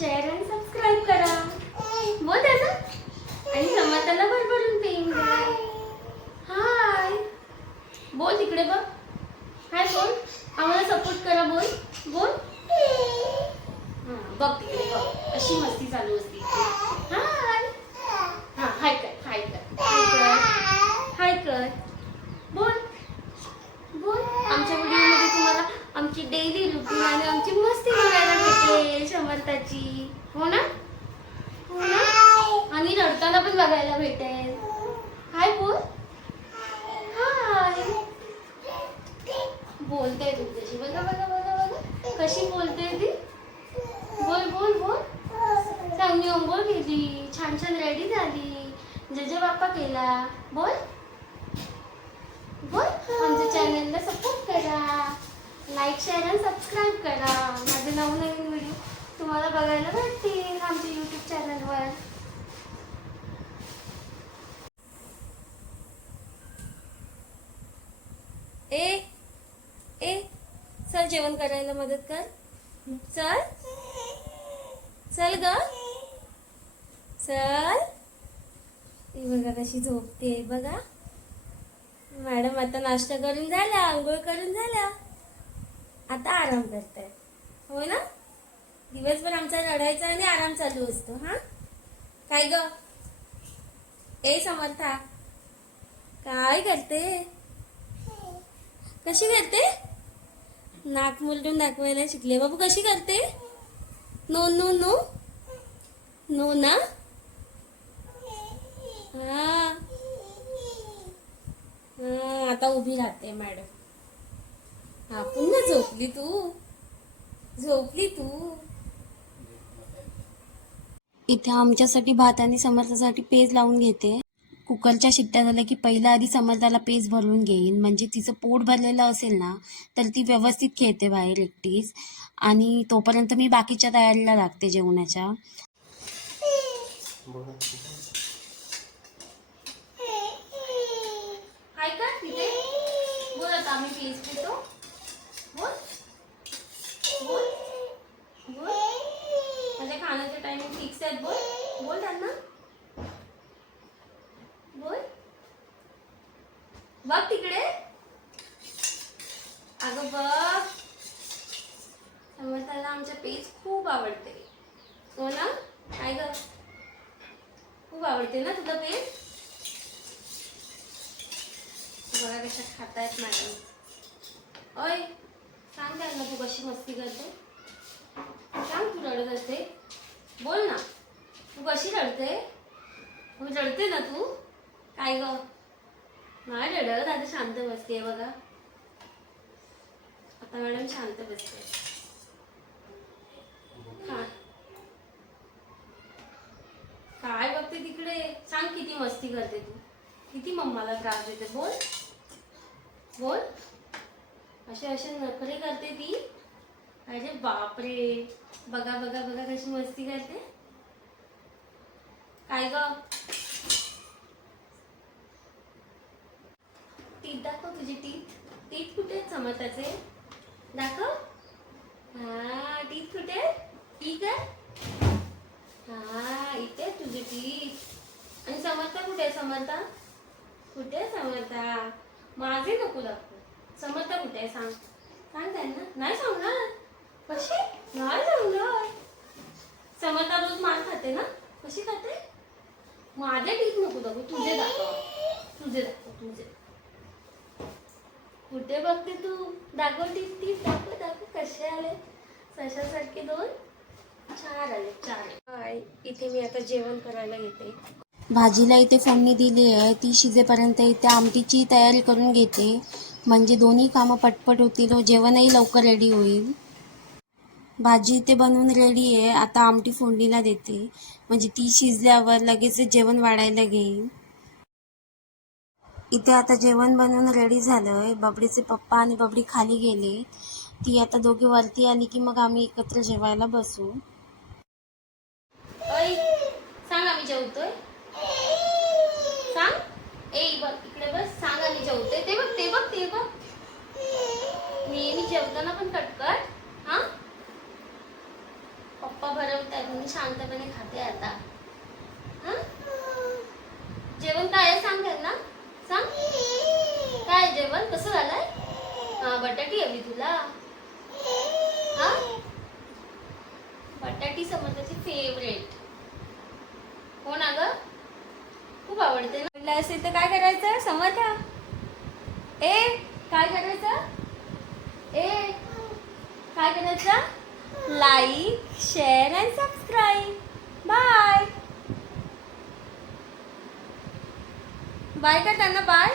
Share आणि subscribe करा. बोल त्याला आणि समर्थाला भरभरून पेन द्या. हाय बोल तिकडे बघ. हाय बोल. आम्हाला सपोर्ट करा. बोल बोल. बघ तिकडे बघ. अशी मस्ती चालू असते. हाय. हाय कर. हाय कर. हाय कर. बोल बोल. आमच्या व्हिडिओमध्ये तुम्हाला आमची डेली रुटीन आणि आमची मस्ती बघायला भेटेल समर्थाची. हो ना हो ना. आणि रडताना पण बघायला भेटेल. हाय बोल. हाय बोलते तुझ्याशी. बघा बघा बघा बघा कशी बोलते ती. बोल बोल बोल. चांगली अंघोळ केली. छान छान रेडी झाली. जय बाप्पा केला. बोल बोल. आमच्या चॅनलला सपोर्ट करा. लाईक शेअर आणि सबस्क्राईब करा. माझे नवनवीन व्हिडिओ तुम्हाला बघायला भेटतील आमच्या यूट्यूब चॅनलवर. ए ए चल जेवण करायला मदत कर. चल चल ग चल. ही बघा कशी झोपते बघा. मॅडम आता नाश्ता करून झाला. आंघोळ करून झाला. आता आराम करताय. हो ना. दिवसभर आमचा रडायचा आणि आराम चालू असतो. हा काय ग ए समर्था काय करते. कशी करते. नाक मुलटून दाखवायला शिकले बाबू. कशी करते. नो नो नो नो ना. हा आता उभी राहते मॅडम. हा पुन्हा झोपली तू. झोपली तू. इथे आमच्यासाठी भात आणि समर्थासाठी पेज लावून घेते. कुकरच्या शिट्ट्या झाल्या की पहिला आधी समर्थाला पेज भरून घेईन. म्हणजे तिचं पोट भरलेलं असेल ना तर ती व्यवस्थित खेळते बाहेर एकटीच. आणि तोपर्यंत मी बाकीच्या तयारीला लागते जेवणाच्या. हाय का तिथे. बोल आता आम्ही पेज पितो. बोल बोल बोल. माझ्या खाण्याचे टायमिंग फिक्स आहेत. बोल बोल त्यांना. बोल बघ तिकडे. अगं बघ समर्थाला आमच्या पेज खूप आवडते. हो ना. काय ग खूप आवडते ना तुझं पेज. बघा कशा खातायत मॅडम. ओय सांग त्यांना तू कशी मस्ती करते. सांग तू रडत असते. बोल ना तू कशी रडते. तू रडते ना तू. काय ग नाही रडत. आता शांत बसते बघा. आता मॅडम शांत बसते. काय बघते तिकडे. सांग किती मस्ती करते तू. किती मम्माला त्रास देते. बोल बोल. असे असे नखरे करते ती. अरे बापरे. बघा बघा बघा कशी मस्ती करते. काय ग टीथ दाखव तुझे टीथ. टीथ कुठे आहेत समर्थाचे. दाखव. हा टीथ कुठे. ठीक आहे. हा इथे तुझे टीथ. आणि समर्था कुठे आहे. समर्था कुठे आहे. समर्था माझे नको दाखव. समर्था कुठे आहे सांग. सांग त्यांना. नाही सांगणार. कशी नाही सांगणार. समर्था रोज मार खाते ना. कशी खाते. माझे टीथ नको दाखव. तुझे दाखव. तुझे दाखव. तुझे कुठे बघते तू. दाखव टीथ. टीथ दाखव. दाखव कसे आले. सशासारखे 2 4 आले. 4. इथे मी आता जेवण करायला घेते. भाजीला इथे फोडणी दिली आहे. ती शिजेपर्यंत इथे आमटीची तयारी करून घेते. म्हणजे दोन्ही कामं पटपट होतील व जेवणही लवकर रेडी होईल. भाजी इथे बनवून रेडी आहे. आता आमटी फोडणीला देते. म्हणजे ती शिजल्यावर लगेच जेवण वाढायला घेईन. इथे आता जेवण बनवून रेडी झालंय. बबडीचे पप्पा आणि बबडी खाली गेले. ती आता दोघी वरती आली की मग आम्ही एकत्र जेवायला बसू. सांग आम्ही जेवतोय. सांग. ए बघ इकडे बस. सांग आम्ही जेवतोय. ते बघ ते बघ ते बघ. नेहमी जेवताना पण कटकट. हा पप्पा भरवतात. शांतपणे खाते आता. हा जेवण काय आहे सांग त्यांना. सांग काय आहे जेवण, कसं झालंय. हा बटाटी हवी तुला. हा बटाटी समर्थाची फेवरेट. हो ना ग, खूप आवडते ना. म्हटलं असेल तर काय करायचं समर्थ. ए काय करायचं. ए काय करायचं. Like share and subscribe. Bye bye कर त्यांना. बाय.